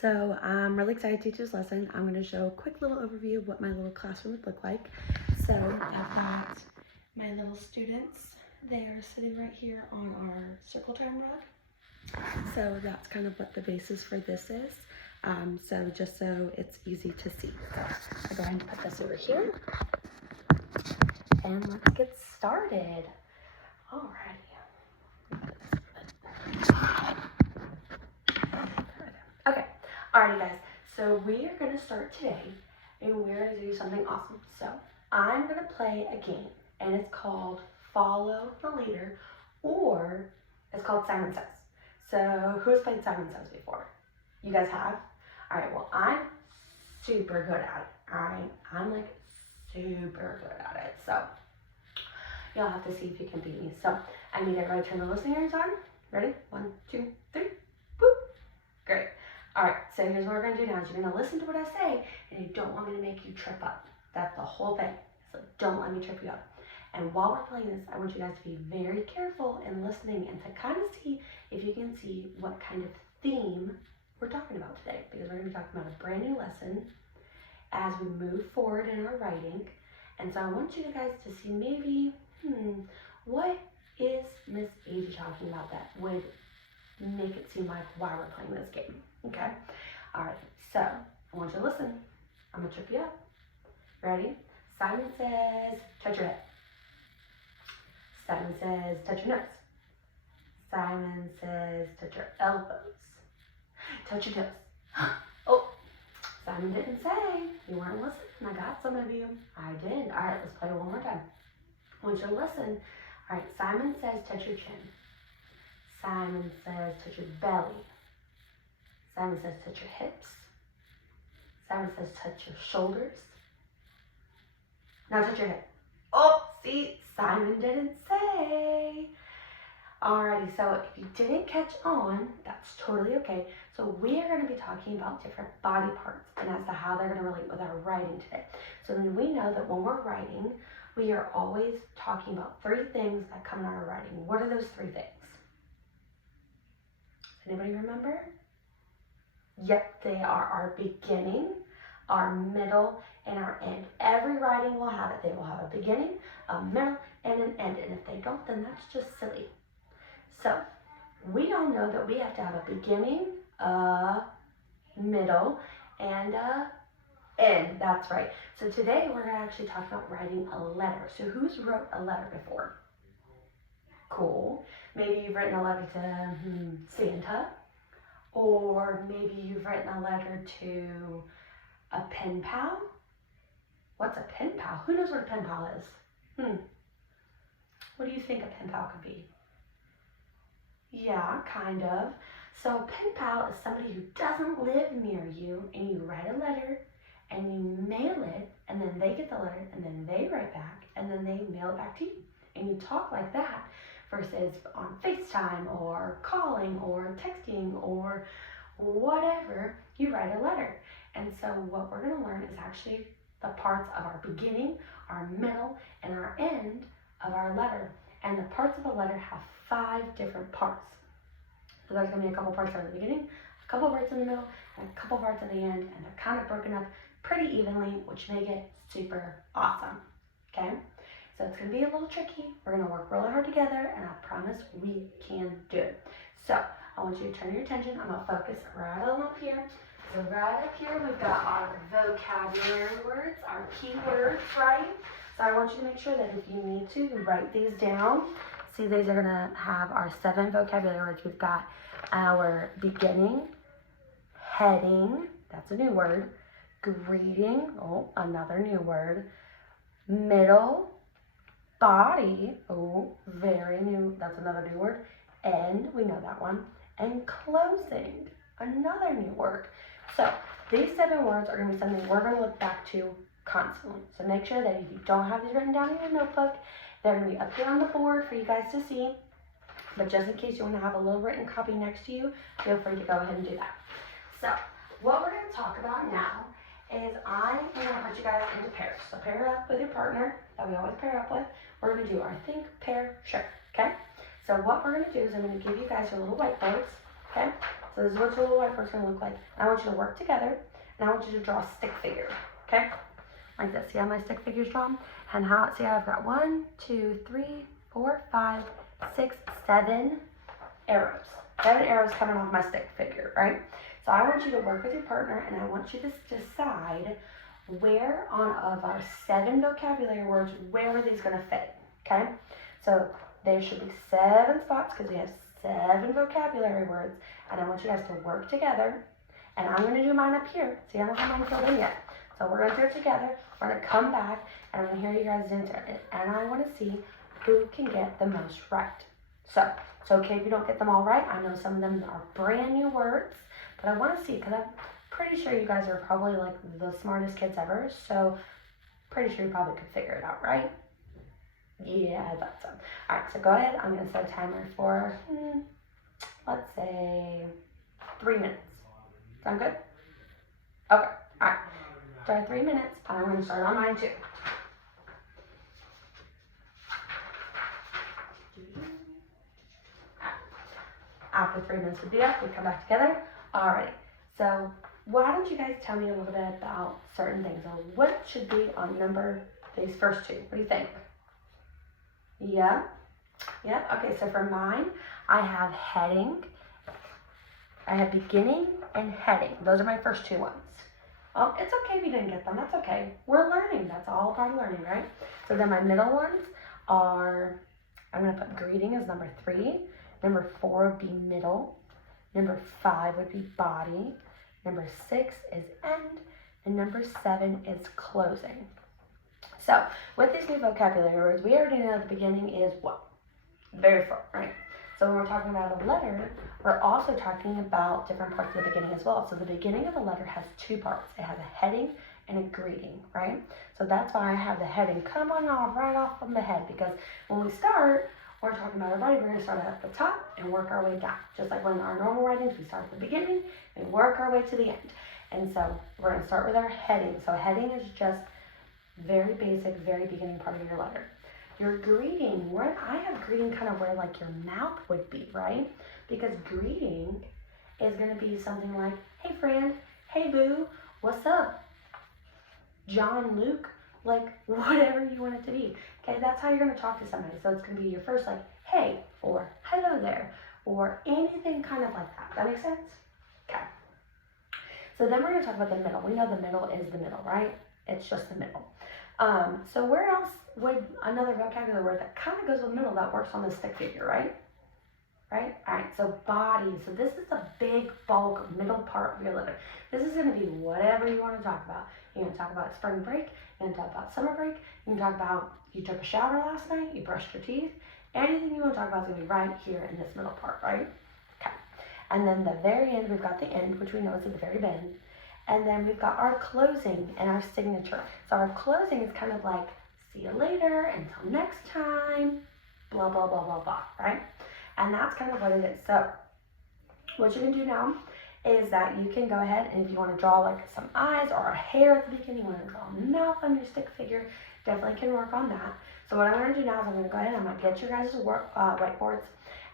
So I'm really excited to teach this lesson. I'm going to show a quick little overview of what my little classroom would look like. So I've got my little students. They are sitting right here on our circle time rug. So that's kind of what the basis for this is. So just so it's easy to see. So I'll go ahead and put this over here. And let's get started. Alrighty. Okay, alrighty guys, so we are going to start today and we're going to do something awesome. So I'm going to play a game and it's called Follow the Leader, or it's called Simon Says. So who's played Simon Says before? You guys have? Alright, well I'm super good at it. I'm like super good at it. So you'll have to see if you can beat me. So I need everybody to turn the listening ears on. Ready? 1, 2, 3. Boop. Great. Alright, so here's what we're going to do now. Is you're going to listen to what I say, and you don't want me to make you trip up. That's the whole thing. So don't let me trip you up. And while we're playing this, I want you guys to be very careful in listening and to kind of see if you can see what kind of theme we're talking about today. Because we're going to be talking about a brand new lesson as we move forward in our writing. And so I want you guys to see maybe, what is Miss Ady talking about that would make it seem like why we're playing this game. Okay? Alright, so I want you to listen. I'm going to trip you up. Ready? Simon says, touch your head. Simon says, touch your nose. Simon says, touch your elbows. Touch your toes. Oh, Simon didn't say. You weren't listening. I got some of you. I did. Alright, let's play one more time. I want you to listen. Alright, Simon says, touch your chin. Simon says, touch your belly. Simon says, touch your hips. Simon says, touch your shoulders. Now touch your head. Oh, see, Simon didn't say. Alrighty, so if you didn't catch on, that's totally okay. So we are going to be talking about different body parts and as to how they're going to relate with our writing today. So then we know that when we're writing, we are always talking about 3 things that come in our writing. What are those 3 things? Anybody remember? Yep, they are our beginning, our middle, and our end. Every writing will have it. They will have a beginning, a middle, and an end. And if they don't, then that's just silly. So we all know that we have to have a beginning, a middle, and a end. That's right. So today we're going to actually talk about writing a letter. So who's wrote a letter before? Cool. Maybe you've written a letter to Santa, or maybe you've written a letter to a pen pal. What's a pen pal? Who knows what a pen pal is? What do you think a pen pal could be? Yeah, kind of. So a pen pal is somebody who doesn't live near you, and you write a letter and you mail it, and then they get the letter and then they write back and then they mail it back to you. And you talk like that versus on FaceTime or calling or texting or whatever, you write a letter. And so what we're going to learn is actually the parts of our beginning, our middle, and our end of our letter. And the parts of the letter have 5 different parts. So there's going to be a couple parts at the beginning, a couple parts in the middle, and a couple parts at the end, and they're kind of broken up pretty evenly, which make it super awesome. Okay? So it's going to be a little tricky. We're going to work really hard together, and I promise we can do it. So I want you to turn your attention. I'm going to focus right on up here. So right up here, we've got our vocabulary words, our keywords, right? So I want you to make sure that if you need to, write these down. See, these are going to have our 7 vocabulary words. We've got our beginning, heading, that's a new word, greeting, oh, another new word, middle, body, oh, very new, that's another new word, end, we know that one, and closing, another new word. So these 7 words are going to be something we're going to look back to constantly. So make sure that if you don't have these written down in your notebook, they're going to be up here on the board for you guys to see. But just in case you want to have a little written copy next to you, feel free to go ahead and do that. So what we're going to talk about now is I'm going to put you guys into pairs. So pair up with your partner that we always pair up with. We're going to do our think, pair, share. Okay? So what we're going to do is I'm going to give you guys your little whiteboards. Okay? So this is what your little whiteboard's gonna look like. I want you to work together, and I want you to draw a stick figure, okay? Like this. See how my stick figure's drawn? And how, see how I've got 1, 2, 3, 4, 5, 6, 7 arrows. 7 arrows coming off my stick figure, right? So I want you to work with your partner, and I want you to decide where of our 7 vocabulary words, where are these gonna fit, okay? So there should be 7 spots because we have 7 vocabulary words, and I want you guys to work together, and I'm gonna do mine up here. See, I don't have mine filled in yet. So we're gonna do it together. We're gonna come back, and I'm gonna hear you guys answer it, and I wanna see who can get the most right. So it's okay if you don't get them all right. I know some of them are brand new words, but I wanna see, because I'm pretty sure you guys are probably like the smartest kids ever, so pretty sure you probably could figure it out, right? Yeah, I thought so. All right, so go ahead. I'm gonna set a timer for, let's say 3 minutes. Sound good? Okay, all right. Start 3 minutes. I'm gonna start on mine too. After 3 minutes would be up, we come back together. All right, so why don't you guys tell me a little bit about certain things? So what should be on these first 2? What do you think? Yeah? Yeah? Okay, so for mine, I have heading, I have beginning, and heading. Those are my first 2 ones. Oh, it's okay if you didn't get them. That's okay. We're learning. That's all part of learning, right? So then my middle ones are, I'm going to put greeting as number 3. Number 4 would be middle. Number 5 would be body. Number 6 is end. And number 7 is closing. So with these new vocabulary words, we already know the beginning is what? Very full, right? So when we're talking about a letter, we're also talking about different parts of the beginning as well. So the beginning of a letter has 2 parts. It has a heading and a greeting, right? So that's why I have the heading come on off, right off from the head, because when we start, we're talking about our body, we're gonna start at the top and work our way down. Just like when our normal writings, we start at the beginning and work our way to the end. And so we're gonna start with our heading. So heading is just very basic, very beginning part of your letter. Your greeting, where I have greeting kind of where like your mouth would be, right? Because greeting is going to be something like, hey friend, hey boo, what's up? John, Luke, like whatever you want it to be. Okay, that's how you're going to talk to somebody. So it's going to be your first like, hey, or hello there, or anything kind of like that. That makes sense? Okay. So then we're going to talk about the middle. We know the middle is the middle, right? It's just the middle. So where else would another vocabulary word that kind of goes with middle that works on the stick figure, right? Right? All right, so body. So this is the big bulk middle part of your letter. This is going to be whatever you want to talk about. You're going to talk about spring break. You're going to talk about summer break. You can talk about you took a shower last night. You brushed your teeth. Anything you want to talk about is going to be right here in this middle part, right? Okay. And then the very end, we've got the end, which we know is at the very end. And then we've got our closing and our signature. So our closing is kind of like, see you later, until next time, blah, blah, blah, blah, blah, right? And that's kind of what it is. So what you can do now is that you can go ahead and if you want to draw like some eyes or a hair at the beginning, you want to draw a mouth on your stick figure, definitely can work on that. So what I'm going to do now is I'm going to go ahead and I'm going to get your guys' whiteboards,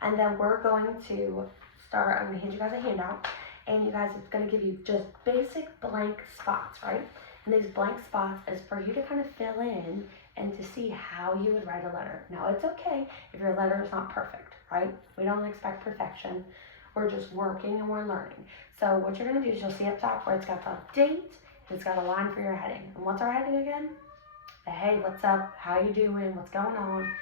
and then we're going to start, I'm going to hand you guys a handout. And you guys, it's going to give you just basic blank spots, right? And these blank spots is for you to kind of fill in and to see how you would write a letter. Now, it's okay if your letter is not perfect, right? We don't expect perfection. We're just working and we're learning. So what you're going to do is you'll see up top where it's got the date, and it's got a line for your heading. And what's our heading again? The hey, what's up? How you doing? What's going on?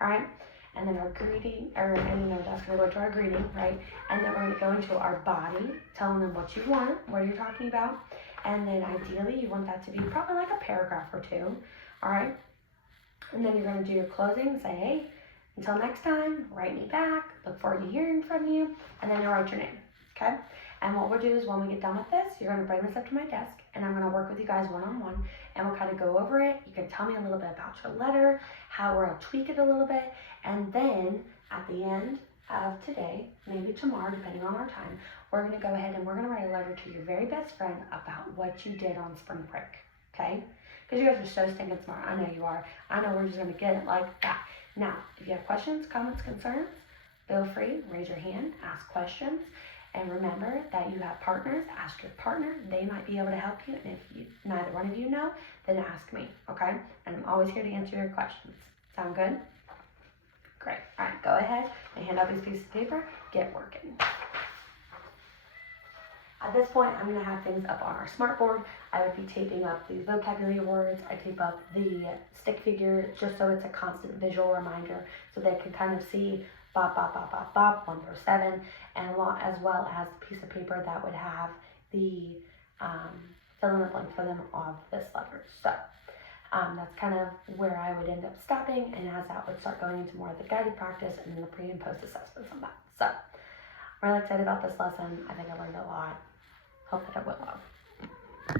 All right? And then our greeting, that's going to go to our greeting, right? And then we're going to go into our body, telling them what you want, what you're talking about. And then ideally, you want that to be probably like a paragraph or 2, all right? And then you're going to do your closing, say, hey, until next time, write me back, look forward to hearing from you, and then you'll write your name, okay? And what we'll do is when we get done with this, you're going to bring this up to my desk, and I'm going to work with you guys one-on-one, and we'll kind of go over it. You can tell me a little bit about your letter, how we'll tweak it a little bit, and then at the end of today, maybe tomorrow, depending on our time, we're going to go ahead and we're going to write a letter to your very best friend about what you did on spring break, okay? Because you guys are so stinking smart. I know you are. I know we're just going to get it like that. Now, if you have questions, comments, concerns, feel free, raise your hand, ask questions, And remember that you have partners. Ask your partner. They might be able to help you. And if neither one of you know, then ask me, okay? And I'm always here to answer your questions. Sound good? Great. All right, go ahead and hand out these pieces of paper. Get working. At this point, I'm going to have things up on our smartboard. I would be taping up the vocabulary words. I tape up the stick figure just so it's a constant visual reminder so they can kind of see bop, bop, bop, bop, bop, 1 through 7, and as well as the piece of paper that would have the fill in the blank for them of this letter. So that's kind of where I would end up stopping, and as that would start going into more of the guided practice and then the pre and post assessments on that. So I'm really excited about this lesson. I think I learned a lot. Hope that I will.